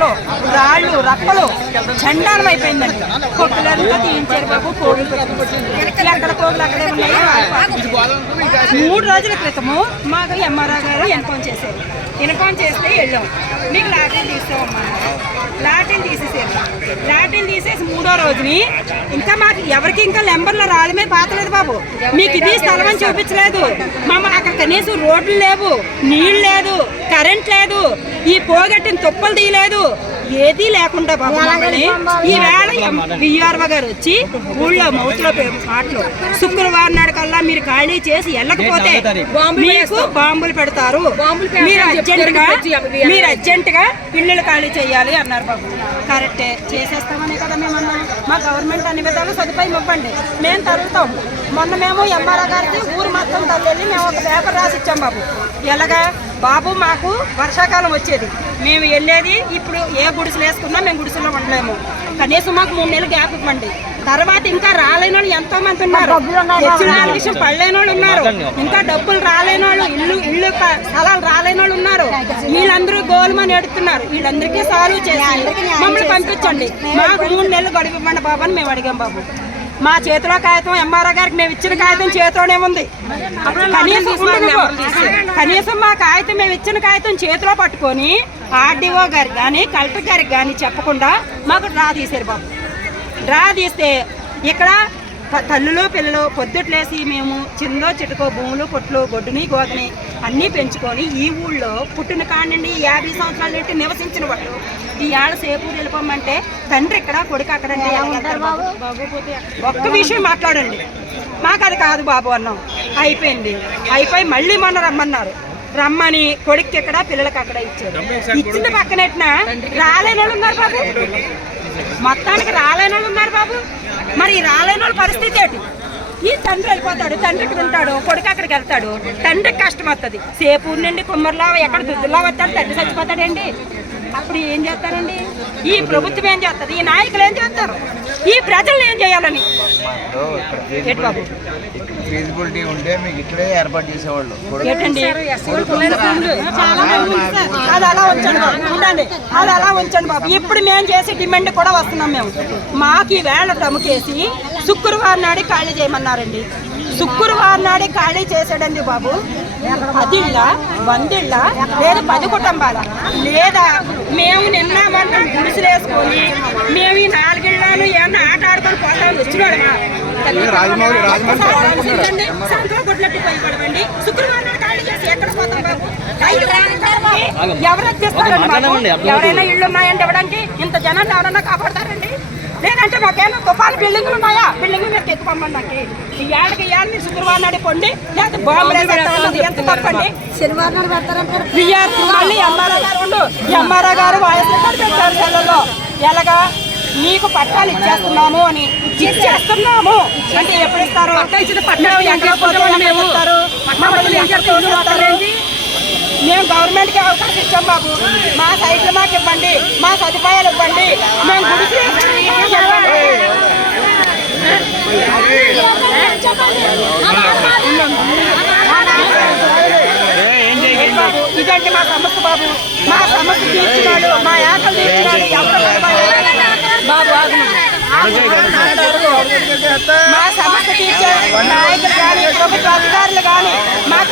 మాటలు రాళ్ళు రప్పలు చండాలం అయిపోయిందండి. కొట్టులంతా తీయించారు బాబు కోగులు ఎక్కడ కోగులు అక్కడే ఉన్నాయి. మూడు రోజుల క్రితము మాకు ఎంఆర్ఆర్ గారు ఇన్ఫార్మ్ చేశారు. ఇన్ఫార్మ్ చేస్తే వెళ్ళాం. మీకు లాటిన్ తీసుకోమన్నారు లాటిన్ తీసేసారు. లాటిన్ తీసేసి మూడో రోజుని ఇంకా మాకు ఎవరికి ఇంకా నెంబర్లో రాళ్ళమే పాతలేదు బాబు. మీకు ఇది స్థలం అని చూపించలేదు. మా అక్కడ కనీసం రోడ్లు లేవు నీళ్ళు లేదు కరెంట్ లేదు ఈ పోగట్టిన తుప్పలు తీయలేదు. ఏదీ లేకుండా బాబు మమ్మల్ని ఈవేళ విఆర్ఓ గారు వచ్చి ఊళ్ళో మౌతులో మాటలు. శుక్రవారం నాడు కల్లా మీరు ఖాళీ చేసి వెళ్ళకపోతే మీకు బాంబులు పెడతారు. మీరు అర్జెంట్గా మీరు అర్జెంట్గా ఇల్లులు ఖాళీ చేయాలి అన్నారు బాబు. కరెక్టే చేసేస్తామనే కదా మేము అన్నాం మా గవర్నమెంట్ అన్ని విధాలు సదుపాయం ఇవ్వండి. మేము తరుగుతాం. మొన్న మేము ఎంఆర్ఓ గారికి ఊరు మొత్తం తల్లి మేము ఒక పేపర్ రాసి ఇచ్చాం బాబు. ఎలాగా? బాబు మాకు వర్షాకాలం వచ్చేది. మేము వెళ్ళేది ఇప్పుడు ఏ గుడిసెలు వేసుకున్నా మేము గుడిసెలో ఉండలేము. కనీసం మాకు మూడు నెలలు గ్యాప్ ఇవ్వండి. తర్వాత ఇంకా రాలేని వాళ్ళు ఎంతో మంది ఉన్నారు విషయం పడలేని వాళ్ళు ఉన్నారు. ఇంకా డబ్బులు రాలేని వాళ్ళు ఇల్లు ఇల్లు స్థలాలు రాలేని వాళ్ళు ఉన్నారు. వీళ్ళందరూ గోల్మని ఎడుతున్నారు. వీళ్ళందరికీ సాల్వ్ చేసి మమ్మల్ని పంపించండి. మాకు మూడు నెలలు గడుపు ఇవ్వండి బాబు అని మేము అడిగాం బాబు. మా చేతిలో కాగితం ఎంఆర్ఓ గారికి మేము ఇచ్చిన కాగితం చేతిలోనే ఉంది. కనీసం. కనీసం మా కాగితం మేము ఇచ్చిన కాగితం చేతిలో పట్టుకొని ఆర్డీఓ గారికి కానీ కలెక్టర్ గారికి కానీ చెప్పకుండా మాకు డ్రా తీశారు బాబు. డ్రా తీస్తే ఇక్కడ తల్లులు పిల్లలు పొద్దుట్లేసి మేము చిందో చిటుకో భూములు పొట్లు గొడ్డుని గోదని అన్నీ పెంచుకొని ఈ ఊళ్ళో పుట్టిన కాడి యాభై సంవత్సరాల నుండి నివసించిన వాళ్ళు. ఈ ఏళ్ళ సేపు వెళ్ళిపోమంటే తండ్రి ఇక్కడ కొడుకు అక్కడ? ఒక్క విషయం మాట్లాడండి. మాకు అది కాదు బాబు అన్నాం. అయిపోయింది. అయిపోయి మళ్ళీ మొన్న రమ్మన్నారు. రమ్మని కొడుక్కి ఇక్కడ పిల్లలకి అక్కడ ఇచ్చారు. ఇచ్చిన పక్కనెట్టిన రాలేని వాళ్ళు ఉన్నారు బాబు. మొత్తానికి రాలేని వాళ్ళు ఉన్నారు బాబు. మరి రాలేని వాళ్ళ పరిస్థితి ఏంటి? ఈ తండ్రి వెళ్ళిపోతాడు తండ్రి ఇక్కడ ఉంటాడు కొడుకు అక్కడికి వెళ్తాడు. తండ్రికి కష్టం వస్తుంది సేపూరు నుండి కుమ్మరిలా ఎక్కడ దుద్దులా వస్తాడు తండ్రి చచ్చిపోతాడండి. అప్పుడు ఏం చేస్తారండి? ఈ ప్రభుత్వం ఏం చేస్తుంది ఈ నాయకులు ఏం చేస్తారు? ఈ ప్రజలు ఏం చేయాలని? ఫీజిబిలిటీ ఉంటే మీకు ఏర్పాటు చేసేవాళ్ళు. చాలా. అది అలా ఉంచండి బాబు. ఉండండి అది అలా ఉంచండి బాబు. ఇప్పుడు మేము చేసే డిమాండ్ కూడా వస్తున్నాం మేము. మాకు ఈ వేళ ప్రముఖేసి శుక్రవారం నాడు ఖాళీ చేయమన్నారండి. శుక్రవారం నాడే ఖాళీ చేసాడండి బాబు. పదిళ్ళ వందిళ్ళ లేదా పది కుటుంబాల. లేదా మేము నిన్న మొన్న గుడిసెలు వేసుకొని మేము ఈ నాలుగిళ్ళను ఏమన్నా ఆట ఆడుకొని పోతాం వచ్చినోడమా శుక్రవారం నాడు ఖాళీ చేసి ఎక్కడ పోతాం బాబు? ఎవరు? ఎవరైనా ఇళ్ళు ఉన్నాయంటే ఇవ్వడానికి ఇంత జనాన్ని ఎవరైనా కాపాడతారండి? లేదంటే మాకేమైనా తుఫాను బిల్డింగ్లు ఉన్నాయా? బిల్డింగ్ మీద ఎత్తుకోమని నాకు. ఈ ఏళ్ళు మీరు శుక్రవారం నాడు కొండి లేకపోతే ఎంత తప్పండి? శనివారం నాడు పెడతారంటారు. విఆర్ మళ్ళీ ఎంఆర్ఆ గారు ఉండు. గారు వాయిస్ పెట్టారు ఎలాగా? నీకు పట్టాలు ఇచ్చేస్తున్నాము అని. ఇచ్చేస్తున్నాము. అంటే ఎప్పుడు ఇస్తారు? మేము ఎక్కడ పోతే ఎక్కడ ఇస్తారు? మమ్మల్ని ఎక్కడ తీసుకొస్తారండి? మేము గవర్నమెంట్కి అవకాశం ఇచ్చాం బాబు మా సైట్లు మాకు ఇవ్వండి మా సదుపాయాలు ఇవ్వండి. మేము గుడిసి ఇదంటే మా సమస్య బాబు. మా సమస్య తీర్చినాడు మా ఆకలి తీర్చినాడు. మా సమస్య తీర్చాడు నాయకులు కానీ ప్రభుత్వ అధికారులు కానీ మా